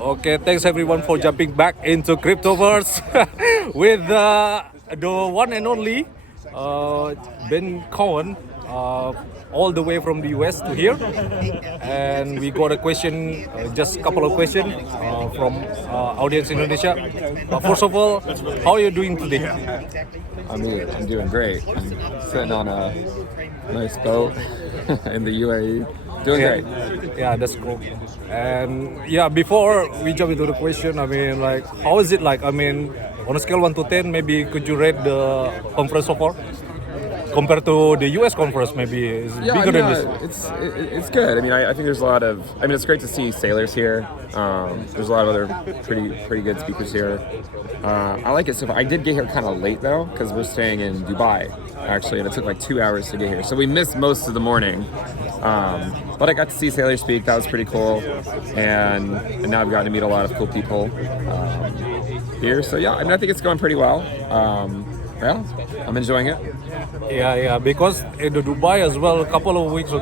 Okay, thanks everyone for jumping back into Cryptoverse with the one and only Ben Cohen, all the way from the US to here. And we got a question, just a couple of questions from audience in Indonesia. First of all, how are you doing today? I'm doing great. I'm sitting on a nice boat in the UAE. Doing great. Yeah, that's cool. And yeah, before we jump into the question, I mean, like, how is it like? I mean, on a scale 1 to 10, maybe could you rate the conference so far? Compared to the US conference, maybe is bigger than this. It's good. I mean, I think there's a lot of. I mean, it's great to see sailors here. There's a lot of other pretty good speakers here. I like it so far. I did get here kind of late though, because we're staying in Dubai actually, and it took like 2 hours to get here. So we missed most of the morning. But I got to see sailors speak. That was pretty cool. And now I've gotten to meet a lot of cool people here. So yeah, I mean, I think it's going pretty well. Yeah, I'm enjoying it. Yeah, because in the Dubai as well, a couple of days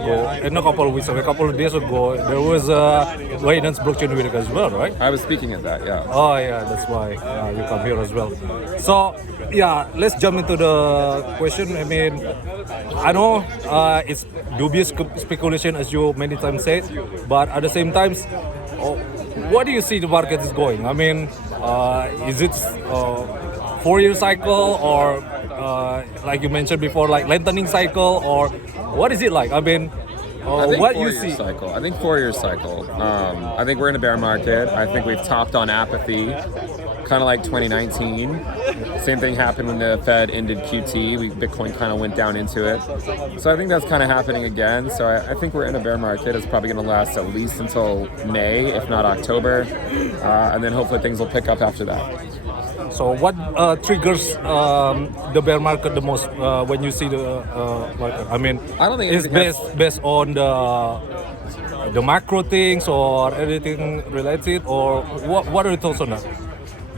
ago, there was a Binance blockchain week as well, right? I was speaking at that, yeah. Oh yeah, that's why you come here as well. So yeah, let's jump into the question. I mean, I know it's dubious speculation as you many times said, but at the same time, what do you see the market is going? I mean, is it 4-year cycle or like you mentioned before, like lengthening cycle, or what is it like? I mean, what you see? Cycle. I think 4-year cycle. I think we're in a bear market. I think we've topped on apathy, kind of like 2019. Same thing happened when the Fed ended QT. Bitcoin kind of went down into it. So I think that's kind of happening again. So I think we're in a bear market. It's probably going to last at least until May, if not October. And then hopefully things will pick up after that. So what triggers the bear market the most when you see the market? I mean, I don't think it's based on the macro things or anything related, or what are your thoughts on that?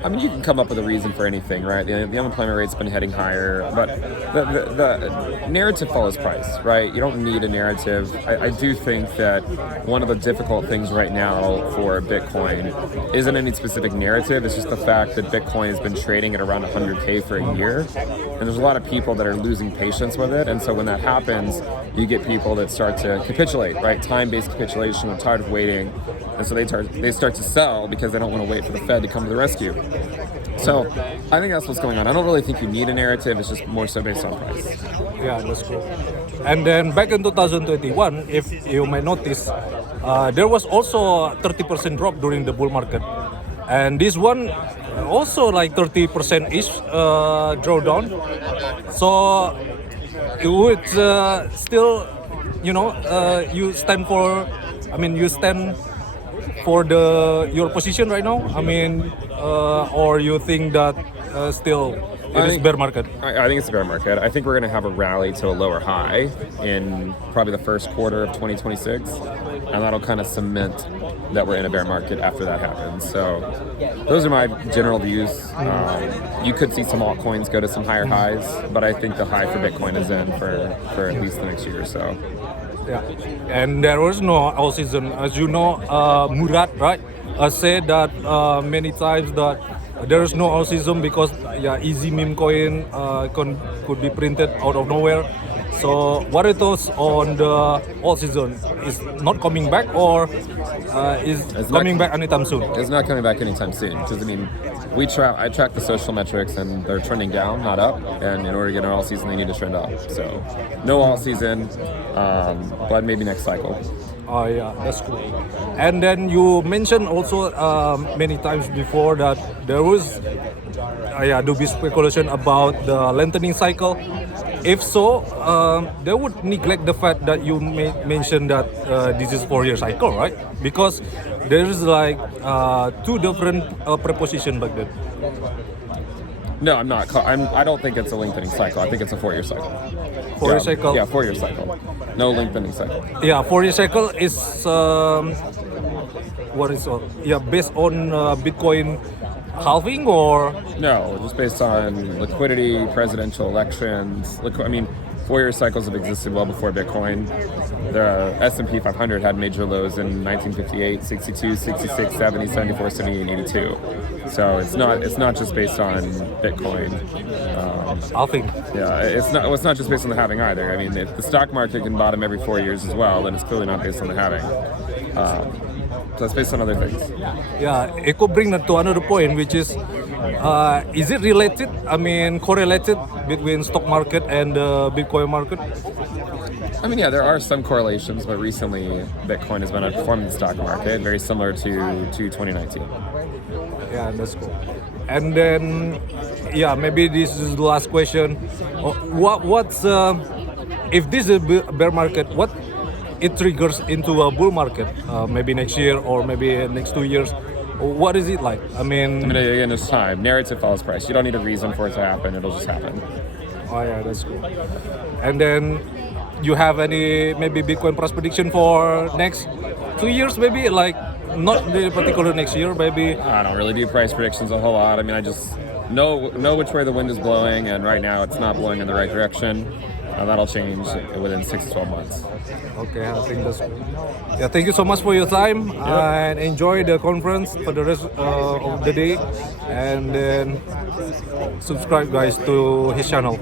I mean, you can come up with a reason for anything, right? The unemployment rate's been heading higher, but the narrative follows price, right? You don't need a narrative. I do think that one of the difficult things right now for Bitcoin isn't any specific narrative. It's just the fact that Bitcoin has been trading at around 100K for a year, and there's a lot of people that are losing patience with it. And so when that happens, you get people that start to capitulate, right? Time-based capitulation. They're tired of waiting, and so they start to sell because they don't want to wait for the Fed to come to the rescue. So I think that's what's going on. I don't really think you need a narrative. It's just more so based on price. Yeah, that's cool. And then back in 2021, if you may notice, there was also a 30% drop during the bull market. And this one also like 30%-ish drawdown. So it would still, you stand for your position right now? I mean, or you think that still it is bear market? I think it's a bear market. I think we're going to have a rally to a lower high in probably the first quarter of 2026, and that'll kind of cement that we're in a bear market after that happens. So those are my general views. You could see some altcoins go to some higher highs, but I think the high for Bitcoin is in for at least the next year or so. Yeah, and there was no all season. As you know, Murad, right, said that many times that there is no all season because easy meme coin could be printed out of nowhere. So what are your thoughts on the all season? Is not coming back, or is coming back anytime soon? It's not coming back anytime soon, because I mean, I track the social metrics and they're trending down, not up. And in order to get an all season, they need to trend up. So no all season, but maybe next cycle. Oh yeah, that's cool. And then you mentioned also many times before that there was dubious speculation about the lengthening cycle. If so, they would neglect the fact that you mentioned that this is 4-year cycle, right? Because there is like two different preposition back then. No, I'm not. I don't think it's a lengthening cycle. I think it's a 4-year cycle. 4-year cycle? Yeah, 4-year cycle. No lengthening cycle. Yeah, 4-year cycle is based on Bitcoin halving, or no, just based on liquidity, presidential elections. 4 4-year cycles have existed well before Bitcoin. The S&P 500 had major lows in 1958, 62, 66, 70, 74, 78, and 82. So it's not just based on Bitcoin. Halving. Yeah, it's not just based on the halving either. I mean, if the stock market can bottom every 4 years as well, then it's clearly not based on the halving. So it's based on other things. Yeah, it could bring that to another point, which is it related? I mean, correlated between stock market and the Bitcoin market? I mean, yeah, there are some correlations, but recently Bitcoin has been outperforming the stock market, very similar to 2019. Yeah, that's cool. And then, yeah, maybe this is the last question. What's if this is a bear market? What it triggers into a bull market? Maybe next year or maybe next 2 years. What is it like? I mean, again, it's time. Narrative follows price. You don't need a reason for it to happen. It'll just happen. Oh yeah, that's cool. And then, you have any maybe Bitcoin price prediction for next 2 years? Maybe like not the particular next year. Maybe I don't really do price predictions a whole lot. I mean, I just know which way the wind is blowing, and right now it's not blowing in the right direction. That'll change within 6 to 12 months. Okay, I think that's cool. Yeah, thank you so much for your time and enjoy the conference for the rest of the day. And then subscribe guys to his channel.